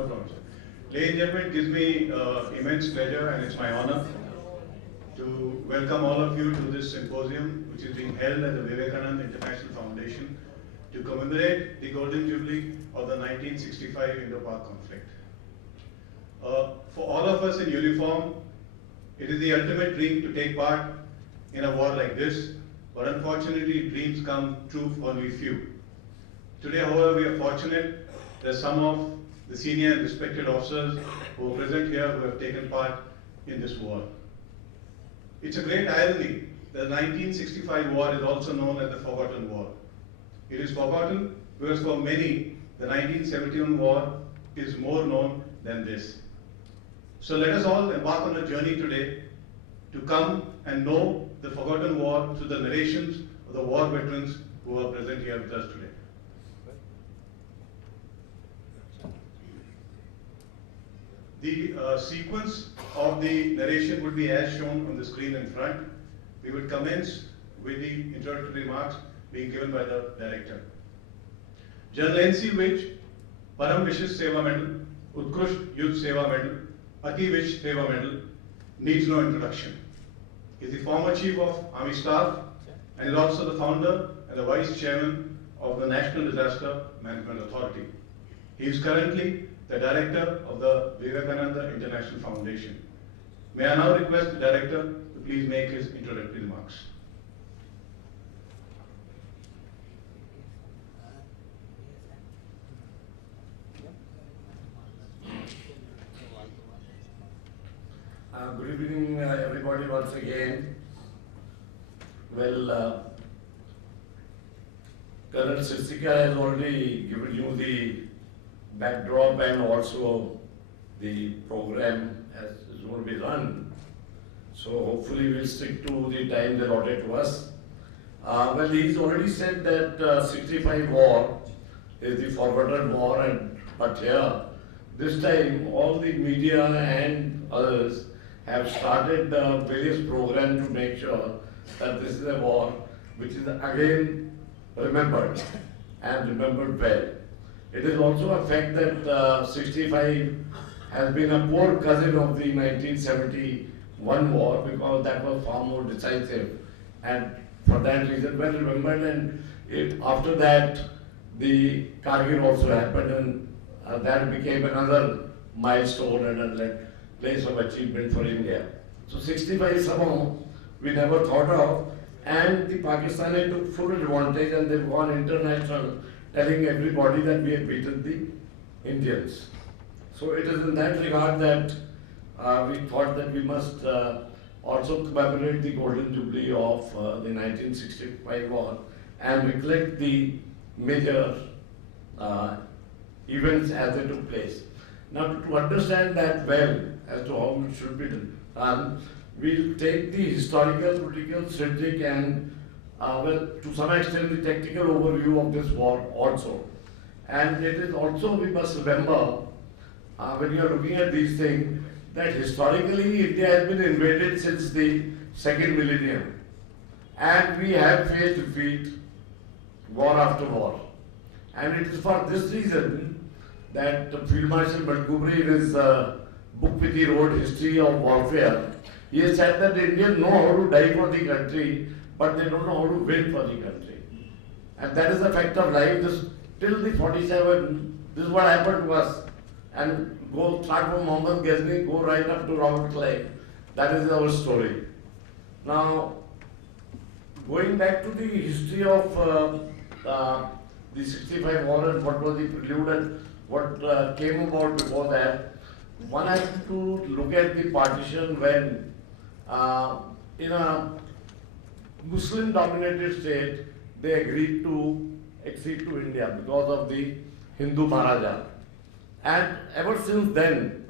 No problem, sir. Ladies and gentlemen, it gives me immense pleasure and it's my honor to welcome all of you to this symposium, which is being held at the Vivekananda International Foundation to commemorate the Golden Jubilee of the 1965 Indo-Pak conflict. For all of us in uniform, it is the ultimate dream to take part in a war like this, but unfortunately dreams come true for only few. Today, however, we are fortunate that some of the senior and respected officers who are present here who have taken part in this war. It's a great irony that the 1965 war is also known as the Forgotten War. It is forgotten because for many, the 1971 war is more known than this. So let us all embark on a journey today to come and know the forgotten war through the narrations of the war veterans who are present here with us today. The sequence of the narration would be as shown on the screen in front. We would commence with the introductory remarks being given by the director. General N.C. Vij, Param Vishish Seva Medal, Utkrush Youth Seva Medal, Ati Vish Seva Medal, needs no introduction. He is the former Chief of Army Staff and is also the founder and the Vice Chairman of the National Disaster Management Authority. He is currently the Director of the Vivekananda International Foundation. May I now request the Director to please make his introductory remarks. Good evening, everybody, once again. Well, Colonel Sisika has already given you the backdrop and also the program as is going to be run. So hopefully we'll stick to the time allotted to us. Well, he's already said that 65 war is the forgotten war, but here, this time all the media and others have started various programs to make sure that this is a war which is again remembered and remembered well. It is also a fact that 65 has been a poor cousin of the 1971 war because that was far more decisive and for that reason well remembered, and after that the Kargil also happened and that became another milestone and a place of achievement for India. So 65 somehow we never thought of, and the Pakistani took full advantage and they've gone international telling everybody that we have beaten the Indians. So it is in that regard that we thought that we must also commemorate the Golden Jubilee of the 1965 war and recollect the major events as they took place. Now to understand that well as to how it should be done, we'll take the historical, political, strategic and well, to some extent the technical overview of this war also. And it is also, we must remember, when you are looking at these things, that historically India has been invaded since the second millennium. And we have faced defeat war after war. And it is for this reason that Field Marshal Montgomery in his book which he wrote, History of Warfare, he has said that Indians know how to die for the country, but they don't know how to win for the country. And that is the fact of life. Till the 47, this is what happened to us. And go start from Mohammed Ghazni, go right up to Robert Clive. That is our story. Now, going back to the history of the 65 war and what was the prelude and what came about before that, one has to look at the partition when in a Muslim-dominated state, they agreed to accede to India because of the Hindu Maharaja. And ever since then,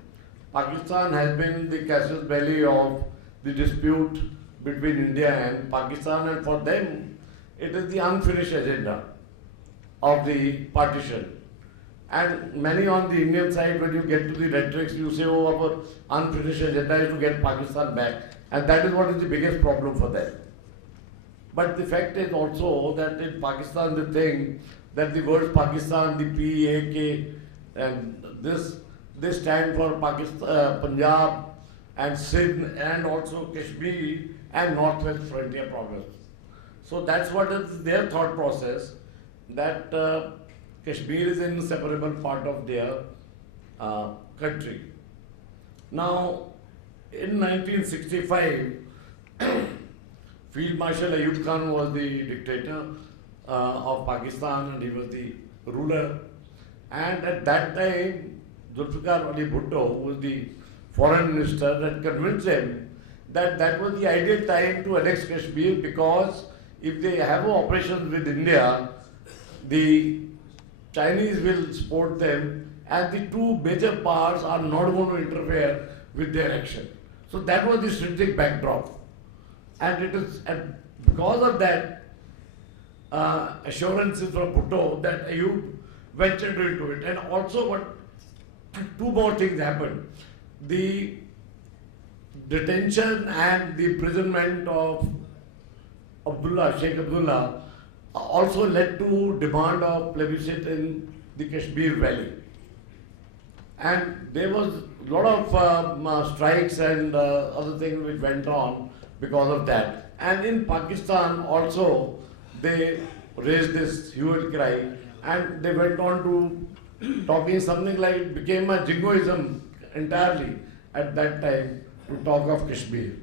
Pakistan has been the casus belli of the dispute between India and Pakistan, and for them, it is the unfinished agenda of the partition. And many on the Indian side, when you get to the rhetorics, you say, oh, our unfinished agenda is to get Pakistan back. And that is what is the biggest problem for them. But the fact is also that in Pakistan, they think that the words Pakistan, the P, A, K, and this they stand for Pakistan, Punjab and Sindh and also Kashmir and Northwest Frontier Province. So that's what is their thought process, that Kashmir is an inseparable part of their country. Now, in 1965, Field Marshal Ayub Khan was the dictator of Pakistan and he was the ruler. And at that time, Zulfikar Ali Bhutto, who was the foreign minister, had convinced him that that was the ideal time to annex Kashmir, because if they have operations with India, the Chinese will support them and the two major powers are not going to interfere with their action. So that was the strategic backdrop. And it is because of that assurances from Bhutto that Ayub ventured into it. And also two more things happened. The detention and the imprisonment of Sheikh Abdullah also led to demand of plebiscite in the Kashmir Valley. And there was a lot of strikes and other things which went on because of that. And in Pakistan also, they raised this hue and cry, and they went on to talking something like it became a jingoism entirely at that time to talk of Kashmir.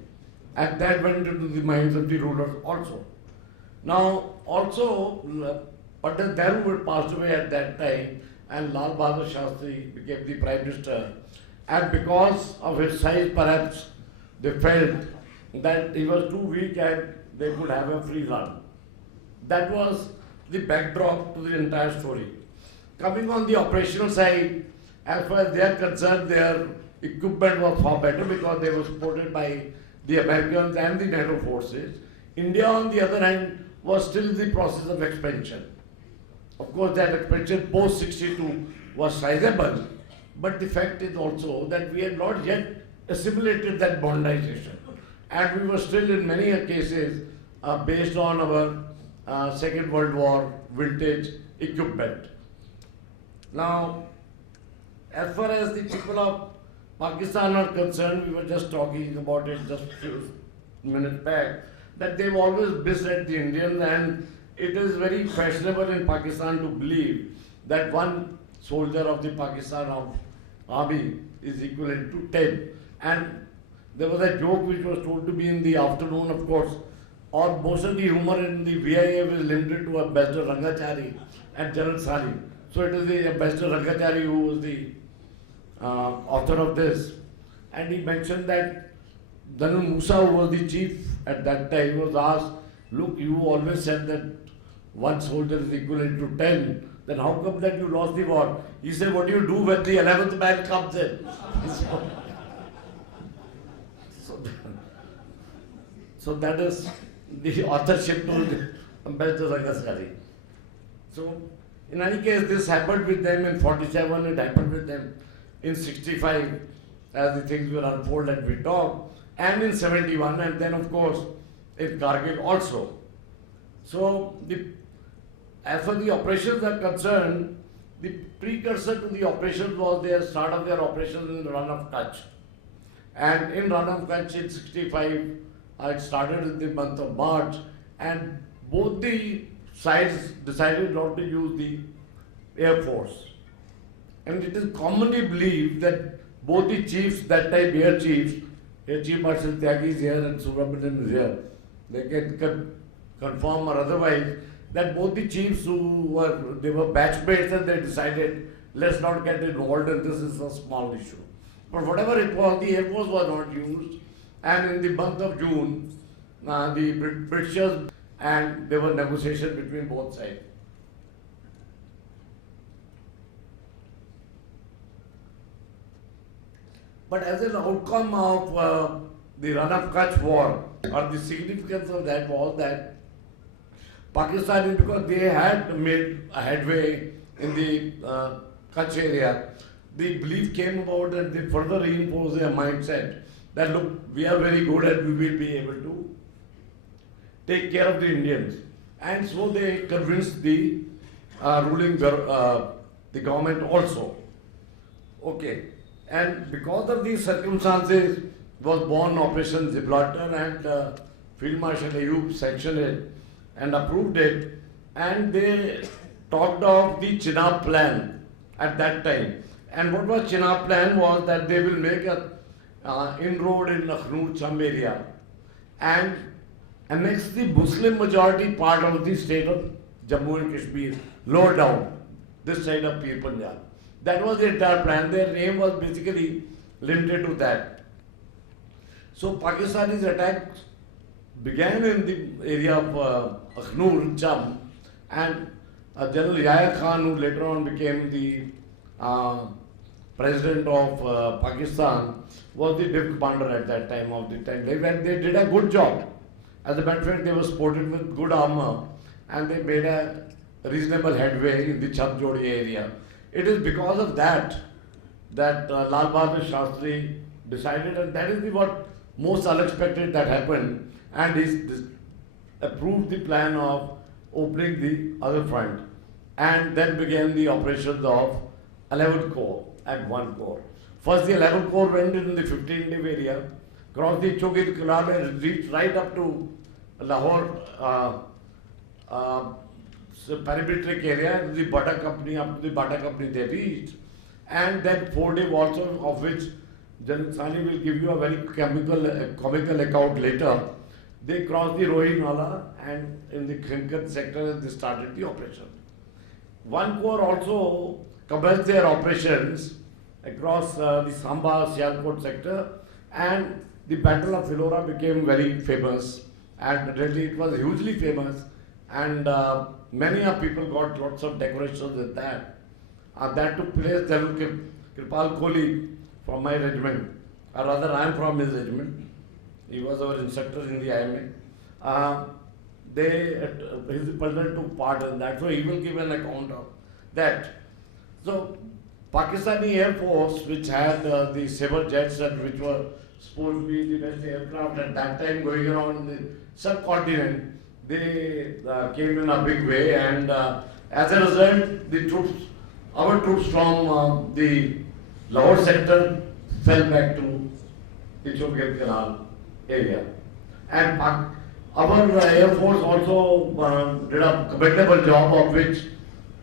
And that went into the minds of the rulers also. Now, also, Pandit Nehru had passed away at that time, and Lal Bahadur Shastri became the Prime Minister. And because of his size, perhaps they felt that he was too weak and they could have a free run. That was the backdrop to the entire story. Coming on the operational side, as far as they are concerned, their equipment was far better because they were supported by the Americans and the NATO forces. India, on the other hand, was still in the process of expansion. Of course, that expansion post 62 was sizable, but the fact is also that we had not yet assimilated that bondization. And we were still in many cases based on our Second World War vintage equipment. Now, as far as the people of Pakistan are concerned, we were just talking about it just a few minutes back, that they've always misled the Indians, and it is very fashionable in Pakistan to believe that one soldier of the Pakistan army is equivalent to 10. And there was a joke which was told to be in the afternoon, of course, or most of the humor in the VIA was limited to Ambassador Rangachari and General Sali. So it is the Ambassador Rangachari who was the author of this. And he mentioned that General Musa, who was the chief at that time, was asked, look, you always said that one soldier is equivalent to 10, then how come that you lost the war? He said, what do you do when the 11th man comes in? So that is the authorship to Ambassador Rangachari. So in any case, this happened with them in 47, it happened with them in 65 as the things were unfolded and we talked, and in 71, and then of course in Kargil also. So as far as the operations are concerned, the precursor to the operations was their start of their operations in the Run of Kutch. And in Run of Kutch in 65, it started in the month of March, and both the sides decided not to use the Air Force. And it is commonly believed that both the chiefs, that time Air Chiefs, Air Chief Marshal Tyagi is here and Subramanian is here, they can confirm or otherwise, that both the chiefs they were batchmates and they decided, let's not get involved in this, is a small issue. But whatever it was, the Air Force was not used, and in the month of June, the Britishers, and there were negotiations between both sides. But as an outcome of the Run of Kutch war, or the significance of that was that Pakistan, because they had made a headway in the Kutch area, the belief came about and they further reinforced their mindset that look, we are very good and we will be able to take care of the Indians. And so they convinced the government also. Okay. And because of these circumstances was born Operation Gibraltar, and Field Marshal Ayub sanctioned it and approved it, and they talked of the Chenab plan at that time. And what was Chenab plan was that they will make a inroad in Akhnur-Cham area and annex the Muslim majority part of the state of Jammu and Kashmir, lower down, this side of Pir Punjab. That was the entire plan. Their aim was basically limited to that. So Pakistani's attacks began in the area of Akhnur, Cham, and General Yahya Khan, who later on became the president of Pakistan, was the div commander at that time of the time. They did a good job. As a matter of fact, they were supported with good armor, and they made a reasonable headway in the Cham Jodi area. It is because of that Lal Bahadur Shastri decided, and that is what most unexpected that happened, and he approved the plan of opening the other front. And then began the operations of 11th Corps and 1 Corps. First the 11th Corps went in the 15 area, crossed the Chogir Canal and reached right up to Lahore parametric area, the Bata Company, up to the Bata Company they reached. And then 4-day also, of which General Sani will give you a very comical account later. They crossed the Rohi Nala, and in the Khinkan sector they started the operation. 1 Corps also commenced their operations across the Samba Sialkot sector, and the Battle of Philora became very famous, and really it was hugely famous, and many of people got lots of decorations with that. That took place. General Kripal Kohli from my regiment, or rather I am from his regiment. He was our instructor in the IMA. His president took part in that, so he will give an account of that. So Pakistani Air Force, which had the Sabre jets, and which were supposed to be the best aircraft at that time going around the subcontinent, they came in a big way, and as a result, our troops from the Lahore sector fell back to the Chogir Canal area. And our Air Force also did a commendable job, of which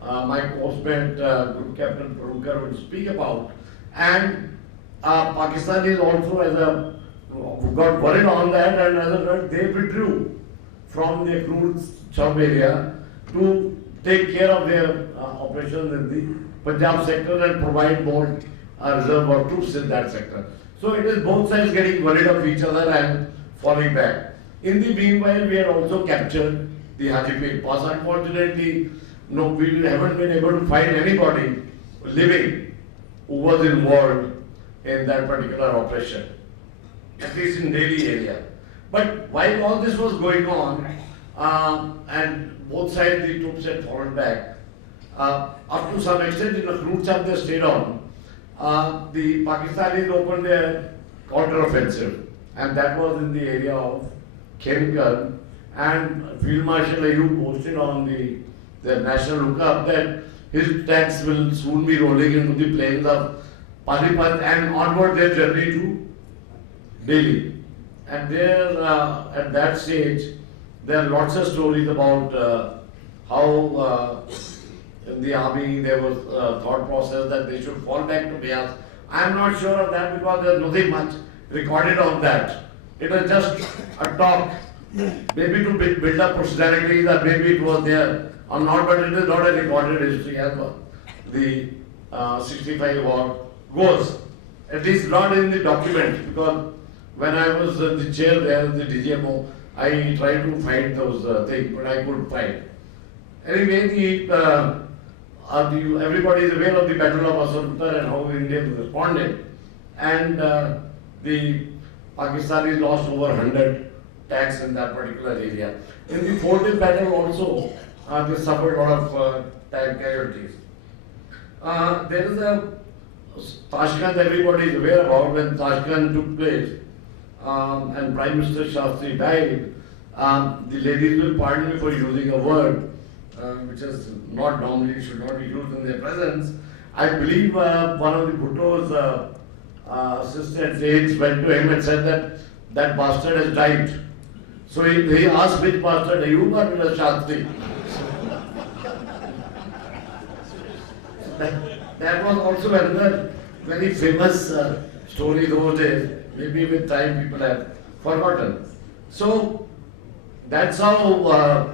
my coursemate, Group Captain Parukar, will speak about. And Pakistanis also got worried on that, and as a result, they withdrew from the crude Cham area to take care of their operations in the Punjab sector and provide more reserve of troops in that sector. So it is both sides getting worried of each other and falling back. In the meanwhile, we had also captured the Hajipir Pass. Unfortunately, no, we haven't been able to find anybody living who was involved in that particular operation, at least in Delhi area. But while all this was going on, and both sides the troops had fallen back, up to some extent in the routes of they stayed on, the Pakistanis opened their counter-offensive, and that was in the area of Khenkan, and Field Marshal Ayub posted on the national lookup that his tanks will soon be rolling into the plains of Panipat and onward their journey to Delhi. And there, at that stage, there are lots of stories about how in the army there was a thought process that they should fall back to Bias. I am not sure of that because there is nothing much recorded on that. It was just a talk, maybe to build up personalities, or maybe it was there or not, but it is not a recorded history as well. The 65 war goes, at least not in the documents, because when I was the chair there, the DGMO, I tried to find those things, but I couldn't find. Anyway, everybody is aware of the Battle of Asaruttar and how Indians responded. And the Pakistanis lost over 100 tanks in that particular area. In the 4-day battle also, they suffered a lot of tank casualties. There is a Tashkent everybody is aware about. When Tashkent took place and Prime Minister Shastri died, the ladies will pardon me for using a word which is not normally should not be used in their presence. I believe one of the Bhutto's assistant's aides went to him and said that that bastard has died. So he asked which bastard, Ayub or Shastri? That was also another very famous story those days. Maybe with time people have forgotten. So that's how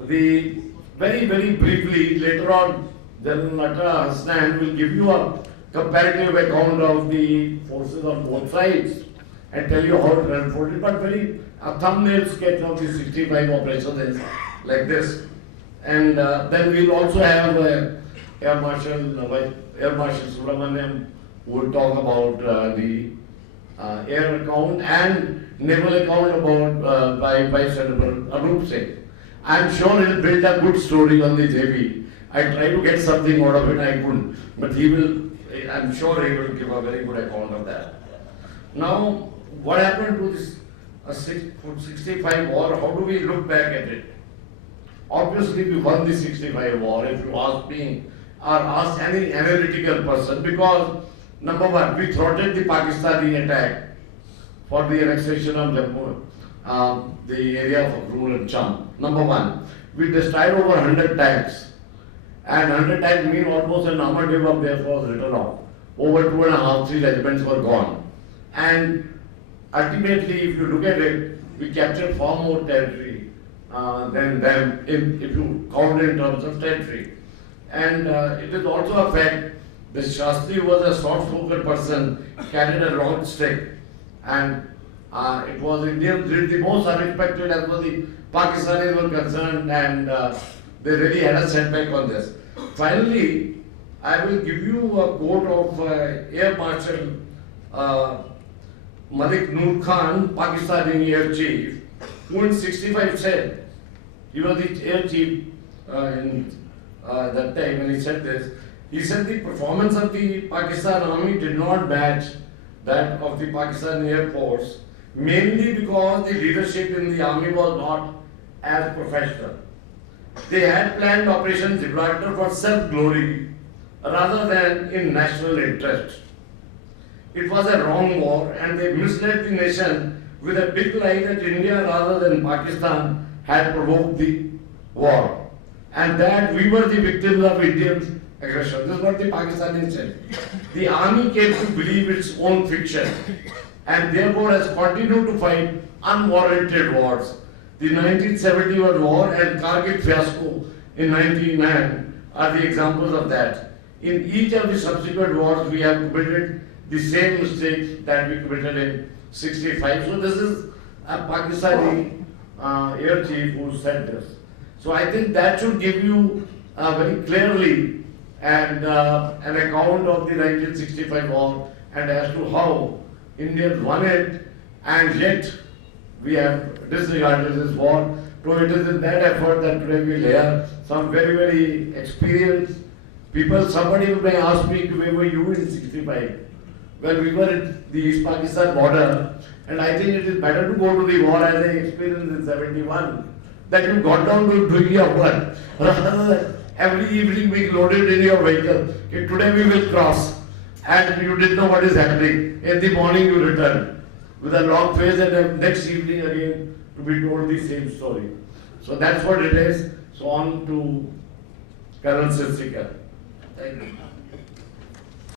the very briefly later on General Nata Hassan will give you a comparative account of the forces on both sides and tell you how it unfolded. But a thumbnail sketch of the 65 operation is like this. And then we'll also have Air Marshal Subramaniam who will talk about the air account and naval account about by Senator Anup Singh. I'm sure he'll build a good story on the JV. I tried to get something out of it, I couldn't. But I'm sure he will give a very good account of that. Now, what happened to this 65 war? How do we look back at it? Obviously, we won the 65 war, if you ask me, or ask any analytical person, because number one, we thwarted the Pakistani attack for the annexation of Jammu, the area of Akrul and Cham. Number one, we destroyed over 100 tanks. And 100 tanks mean almost an armored wave of theirs was written off. Over 2.5, 3 regiments were gone. And ultimately, if you look at it, we captured far more territory than them, if you count in terms of territory. And it is also a fact that Shastri was a soft-spoken person, carried a long stick, and it was Indians did the most unexpected as far as the Pakistanis were concerned, and they really had a setback on this. Finally, I will give you a quote of Air Marshal Malik Noor Khan, Pakistani Air Chief, who in 65 said, he was the Air Chief in that time when he said this, he said the performance of the Pakistan Army did not match that of the Pakistan Air Force, mainly because the leadership in the army was not as professional. They had planned Operation Gibraltar for self-glory rather than in national interest. It was a wrong war and they misled the nation with a big lie that India rather than Pakistan had provoked the war and that we were the victims of Indian aggression. This is what the Pakistanis said. The army came to believe its own fiction and therefore has continued to fight unwarranted wars. The 1971 war and Kargil fiasco in 1999 are the examples of that. In each of the subsequent wars, we have committed the same mistakes that we committed in 65. So this is a Pakistani air chief who said this. So I think that should give you very clearly and an account of the 1965 war and as to how Indians won it, and yet we have disregarded this war. So it is in that effort that today we will hear some very experienced people. Somebody may ask me, where were you in 65? Well, we were at the East Pakistan border, and I think it is better to go to the war as I experienced in 71, that you got down to doing your work. Every evening we loaded in your vehicle. Okay, today we will cross, and you didn't know what is happening. In the morning you return with a long face, and then next evening again to be told the same story. So that's what it is. So on to Colonel Silsikar. Thank you.